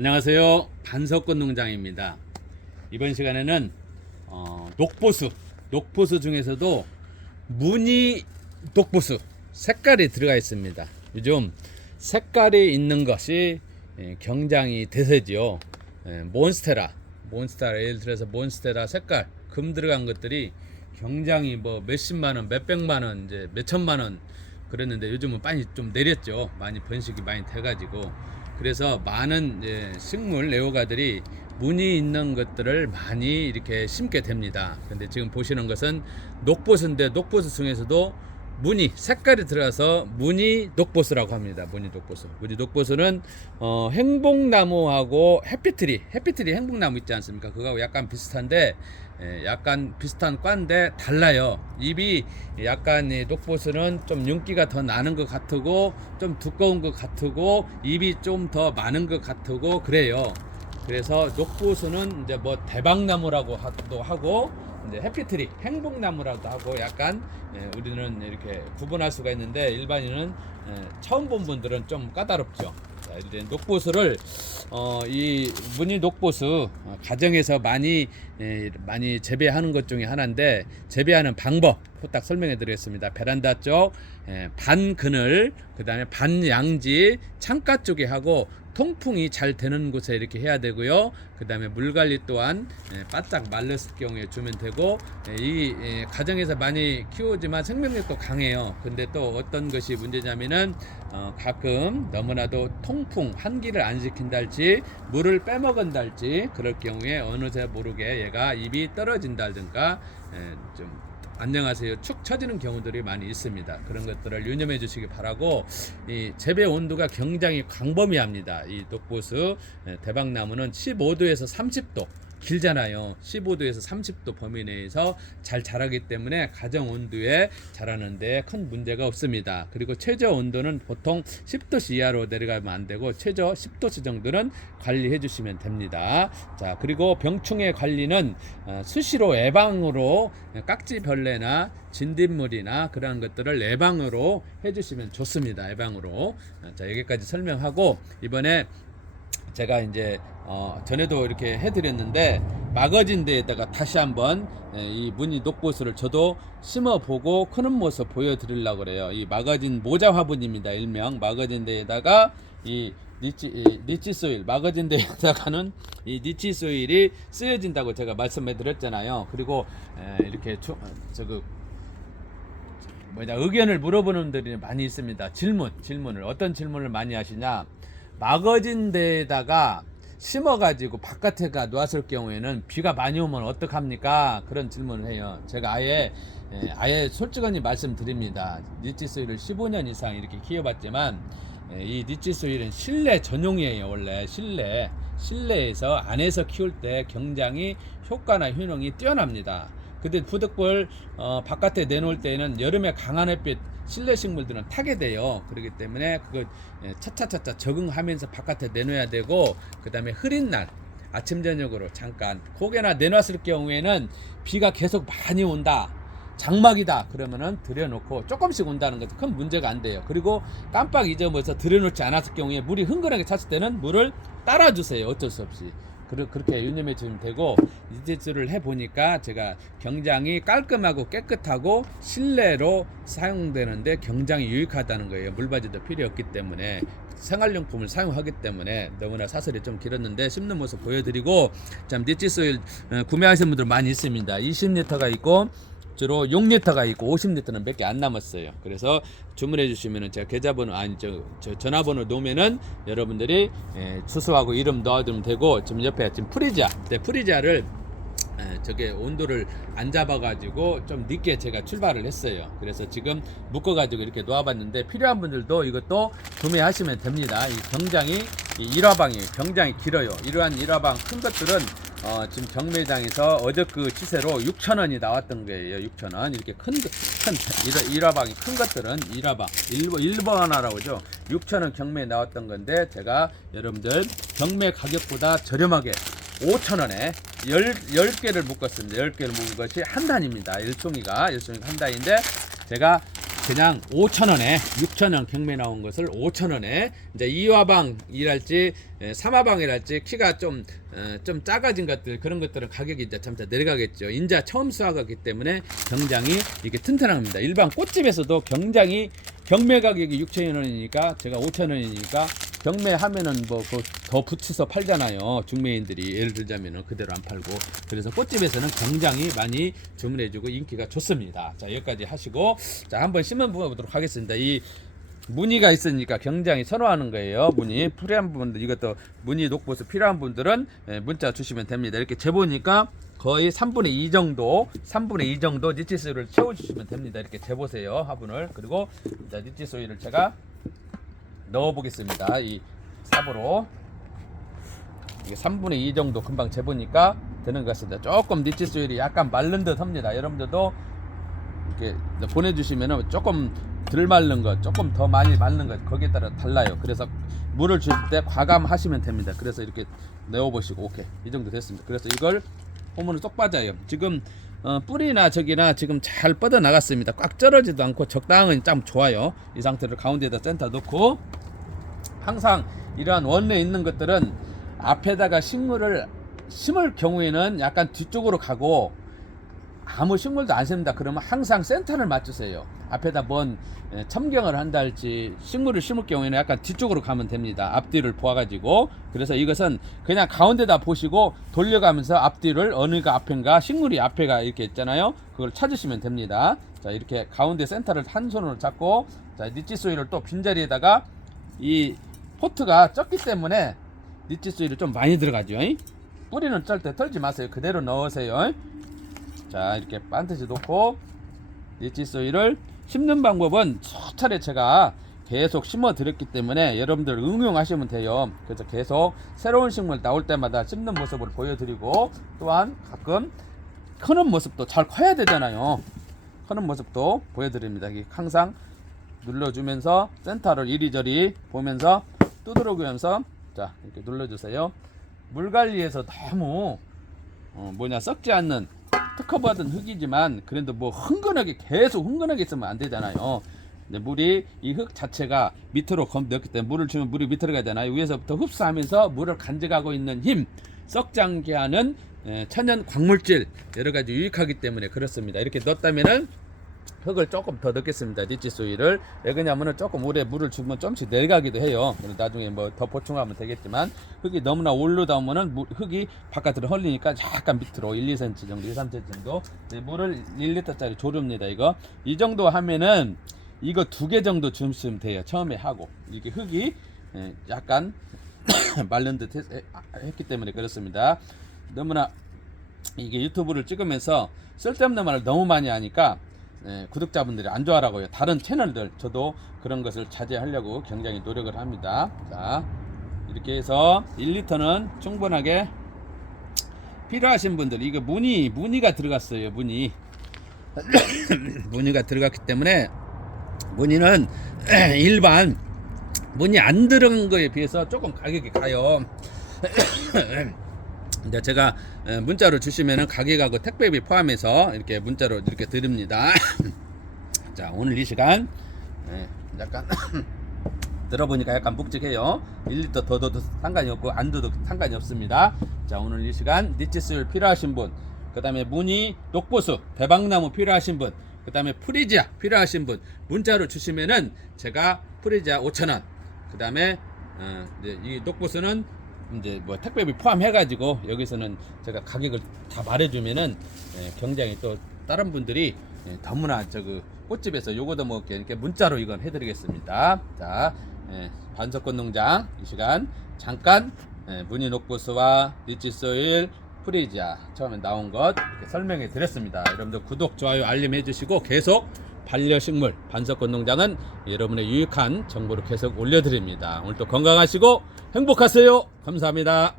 안녕하세요. 반석권 농장입니다. 이번 시간에는 녹보수 중에서도 무늬 녹보수 색깔이 들어가 있습니다. 요즘 색깔이 있는 것이 굉장히 대세지요. 몬스테라 예를 들어서 몬스테라 색깔 금 들어간 것들이 굉장히 뭐 몇십만원 몇백만원 이제 몇천만원 그랬는데 요즘은 많이 좀 내렸죠. 많이 번식이 많이 돼가지고 그래서 많은 식물 애호가들이 무늬 있는 것들을 많이 이렇게 심게 됩니다. 근데 지금 보시는 것은 녹보수인데 녹보수 중에서도 무늬 색깔이 들어가서 무늬 녹보수라고 합니다. 무늬 녹보수는 행복나무하고 해피트리 행복나무 있지 않습니까? 그거하고 약간 비슷한데 약간 비슷한 과인데 달라요. 잎이 약간 녹보수는 좀 윤기가 더 나는 것 같고 좀 두꺼운 것 같고 잎이 좀 더 많은 것 같고 그래요. 그래서 녹보수는 이제 뭐 대박나무라고 하고 이제 해피트리 행복나무라고 하고 약간 우리는 이렇게 구분할 수가 있는데 일반인은 처음 본 분들은 좀 까다롭죠. 자, 이제 녹보수를 이 무늬 녹보수 가정에서 많이 재배하는 것 중에 하나인데 재배하는 방법 후딱 설명해 드리겠습니다. 베란다 쪽 반 그늘 그다음에 반 양지 창가 쪽에 하고 통풍이 잘 되는 곳에 이렇게 해야 되고요. 그 다음에 물 관리 또한 바짝 말렸을 경우에 주면 되고 이 가정에서 많이 키우지만 생명력도 강해요. 근데 또 어떤 것이 문제냐면은 가끔 너무나도 통풍 환기를 안 시킨다 할지 물을 빼먹은다 할지 그럴 경우에 어느새 모르게 얘가 잎이 떨어진다든가 좀 안녕하세요 축 처지는 경우들이 많이 있습니다. 그런 것들을 유념해 주시기 바라고 이 재배 온도가 굉장히 광범위합니다. 이 녹보수 대박나무는 15도에서 30도 길잖아요. 15도에서 30도 범위 내에서 잘 자라기 때문에 가정 온도에 자라는데 큰 문제가 없습니다. 그리고 최저 온도는 보통 10도씨 이하로 내려가면 안 되고 최저 10도씨 정도는 관리해 주시면 됩니다. 자, 그리고 병충해 관리는 수시로 예방으로 깍지벌레나 진딧물이나 그런 것들을 예방으로 해주시면 좋습니다. 예방으로. 자, 여기까지 설명하고 이번에 제가 이제 전에도 이렇게 해드렸는데 마거진 데에다가 다시 한번 이 무늬 녹보수를 저도 심어보고 크는 모습 보여드리려고 그래요. 이 마거진 모자 화분입니다. 일명 마거진 데에다가 이 니치 소일 마거진 데에다가는 이 니치 소일이 쓰여진다고 제가 말씀해 드렸잖아요. 그리고 이렇게 의견을 물어보는 분들이 많이 있습니다. 질문을 어떤 질문을 많이 하시냐, 마거진 데에다가 심어가지고 바깥에가 놓았을 경우에는 비가 많이 오면 어떡합니까? 그런 질문을 해요. 제가 아예 솔직하게 말씀드립니다. 니치소일을 15년 이상 이렇게 키워봤지만 이 니치소일은 실내 전용이에요. 원래 실내에서 안에서 키울 때 굉장히 효과나 효능이 뛰어납니다. 근데 부득불 바깥에 내놓을 때에는 여름에 강한 햇빛 실내 식물들은 타게 돼요. 그렇기 때문에 그거 차차차차 적응하면서 바깥에 내놓아야 되고 그 다음에 흐린 날 아침 저녁으로 잠깐 혹여나 내놨을 경우에는 비가 계속 많이 온다 장막이다 그러면은 들여놓고 조금씩 온다는 것도 큰 문제가 안 돼요. 그리고 깜빡 잊어버려서 들여놓지 않았을 경우에 물이 흥건하게 찼을 때는 물을 따라주세요. 어쩔 수 없이 그렇게 유념해 주면 되고 니치소일을 해보니까 제가 굉장히 깔끔하고 깨끗하고 실내로 사용되는데 굉장히 유익하다는 거예요. 물바지도 필요 없기 때문에 생활용품을 사용하기 때문에 너무나 사설이 좀 길었는데 심는 모습 보여드리고 참 니치소일 구매하시는 분들 많이 있습니다. 20리터가 있고 주로 6리터가 있고 50리터는 몇 개 안 남았어요. 그래서 주문해 주시면은 제가 계좌번호 저 전화번호 놓으면은 여러분들이 주소하고 이름 넣어두면 되고 지금 옆에 지금 프리지아를 저게 온도를 안 잡아가지고 좀 늦게 제가 출발을 했어요. 그래서 지금 묶어가지고 이렇게 놓아봤는데 필요한 분들도 이것도 구매하시면 됩니다. 이 병장이 이 일화방이 굉장히 길어요. 이러한 일화방 큰 것들은 지금 경매장에서 어저그 시세로 6,000원이 나왔던 거예요. 6,000원 이렇게 큰 일화방이 큰 것들은 일화방 1번 하나라고 하죠. 6,000원 경매에 나왔던 건데 제가 여러분들 경매 가격보다 저렴하게 5,000원에 10개를 묶었습니다. 10개를 묶은 것이 한 단입니다. 1송이가 한 단인데 제가 그냥 5,000원에 6,000원 경매 나온 것을 5,000원에 이제 2화방이랄지 3화방이랄지 키가 좀 작아진 것들 그런 것들은 가격이 이제 점차 내려가겠죠. 인자 처음 수확하기 때문에 경장이 이게 튼튼합니다. 일반 꽃집에서도 경매 가격이 6,000원이니까 제가 5,000원이니까 경매하면은 뭐 더 붙여서 팔잖아요. 중매인들이 예를 들자면은 그대로 안 팔고. 그래서 꽃집에서는 경장이 많이 주문해주고 인기가 좋습니다. 자, 여기까지 하시고 자, 한번 심은 보도록 하겠습니다. 이 무늬가 있으니까 경장이 선호하는 거예요. 무늬 필요한 분들, 이것도 무늬 녹보수 필요한 분들은 문자 주시면 됩니다. 이렇게 재보니까 거의 3분의 2 정도 니치소일을 채워주시면 됩니다. 이렇게 재보세요, 화분을. 그리고 자, 니치소일을 제가 넣어보겠습니다. 이 삽으로 이게 3분의 2 정도 금방 재보니까 되는 것 같습니다. 조금 니치소일이 약간 마른 듯 합니다. 여러분들도 이렇게 보내주시면 조금 덜 마른 것, 조금 더 많이 마른 것 거기에 따라 달라요. 그래서 물을 줄 때 과감하시면 됩니다. 그래서 이렇게 넣어보시고 오케이, 이 정도 됐습니다. 그래서 이걸 호문을 쏙 빠져요. 지금 뿌리나 저기나 지금 잘 뻗어 나갔습니다. 꽉 쩔어지도 않고 적당히 참 좋아요. 이 상태를 가운데에다 센터 넣고, 항상 이러한 원래 있는 것들은 앞에다가 식물을 심을 경우에는 약간 뒤쪽으로 가고 아무 식물도 안 심는다 그러면 항상 센터를 맞추세요. 앞에다 뭔 첨경을 한다 할지 식물을 심을 경우에는 약간 뒤쪽으로 가면 됩니다. 앞뒤를 보아가지고. 그래서 이것은 그냥 가운데다 보시고 돌려가면서 앞뒤를 어느가 앞인가 식물이 앞에가 이렇게 있잖아요. 그걸 찾으시면 됩니다. 자, 이렇게 가운데 센터를 한 손으로 잡고, 자, 니치소일을 또 빈자리에다가, 이 포트가 적기 때문에 니치소일이 좀 많이 들어가죠. 뿌리는 절대 털지 마세요. 그대로 넣으세요. 자, 이렇게 반드시 놓고 니치소일을 심는 방법은 수차례 제가 계속 심어 드렸기 때문에 여러분들 응용하시면 돼요. 그래서 계속 새로운 식물 나올 때마다 심는 모습을 보여드리고, 또한 가끔 크는 모습도 잘 커야 되잖아요. 크는 모습도 보여드립니다. 항상 눌러주면서 센터를 이리저리 보면서 두드러기면서, 자, 이렇게 눌러주세요. 물 관리에서 너무 썩지 않는 특허받은 흙이지만 그래도 뭐 계속 흥건하게 있으면 안 되잖아요. 물이, 이 흙 자체가 밑으로 넣기 때문에 물을 주면 물이 밑으로 가잖아요. 위에서부터 흡수하면서 물을 간직하고 있는 힘, 썩지 않게 하는 천연 광물질 여러 가지 유익하기 때문에 그렇습니다. 이렇게 넣었다면은 흙을 조금 더 넣겠습니다. 니치소일을. 왜 그러냐면은 조금 오래 물을 주면 좀씩 내려가기도 해요. 나중에 뭐 더 보충하면 되겠지만, 흙이 너무나 올라다 보면은 흙이 바깥으로 흘리니까 약간 밑으로 1, 2cm 정도, 2, 3cm 정도 물을 1리터짜리 조릅니다. 이 정도 하면은 이거 2개 정도 주시면 돼요. 처음에 하고. 이렇게 흙이 약간 마른 듯 했기 때문에 그렇습니다. 너무나 이게 유튜브를 찍으면서 쓸데없는 말을 너무 많이 하니까 구독자분들이 안 좋아하라고요. 다른 채널들, 저도 그런 것을 자제하려고 굉장히 노력을 합니다. 자, 이렇게 해서 1리터는 충분하게 필요하신 분들, 이거 무늬가 들어갔어요. 무늬가 들어갔기 때문에, 무늬는 일반 무늬 안 들어간 거에 비해서 조금 가격이 가요. 이제 제가 문자로 주시면은 가격하고 택배비 포함해서 이렇게 문자로 이렇게 드립니다. 자, 오늘 이 시간 약간 들어보니까 약간 묵직해요. 1리터 더 넣어도 상관이 없고 안 넣어도 상관이 없습니다. 자, 오늘 이 시간 니치소일 필요하신 분, 그 다음에 무늬 녹보수 대박나무 필요하신 분, 그 다음에 프리지아 필요하신 분 문자로 주시면은 제가 프리지아 5,000원, 그 다음에 이 녹보수는 이제 뭐 택배비 포함해가지고 여기서는 제가 가격을 다 말해주면은 굉장히 또 다른 분들이 너무나 꽃집에서 요거도 먹게 이렇게 문자로 이건 해드리겠습니다. 자, 반석꽃 농장 이 시간 잠깐 무늬 녹보수와 니치소일, 프리지아 처음에 나온 것 이렇게 설명해 드렸습니다. 여러분들 구독, 좋아요, 알림 해주시고 계속 반려식물 반석꽃 농장은 여러분의 유익한 정보를 계속 올려드립니다. 오늘도 건강하시고 행복하세요. 감사합니다.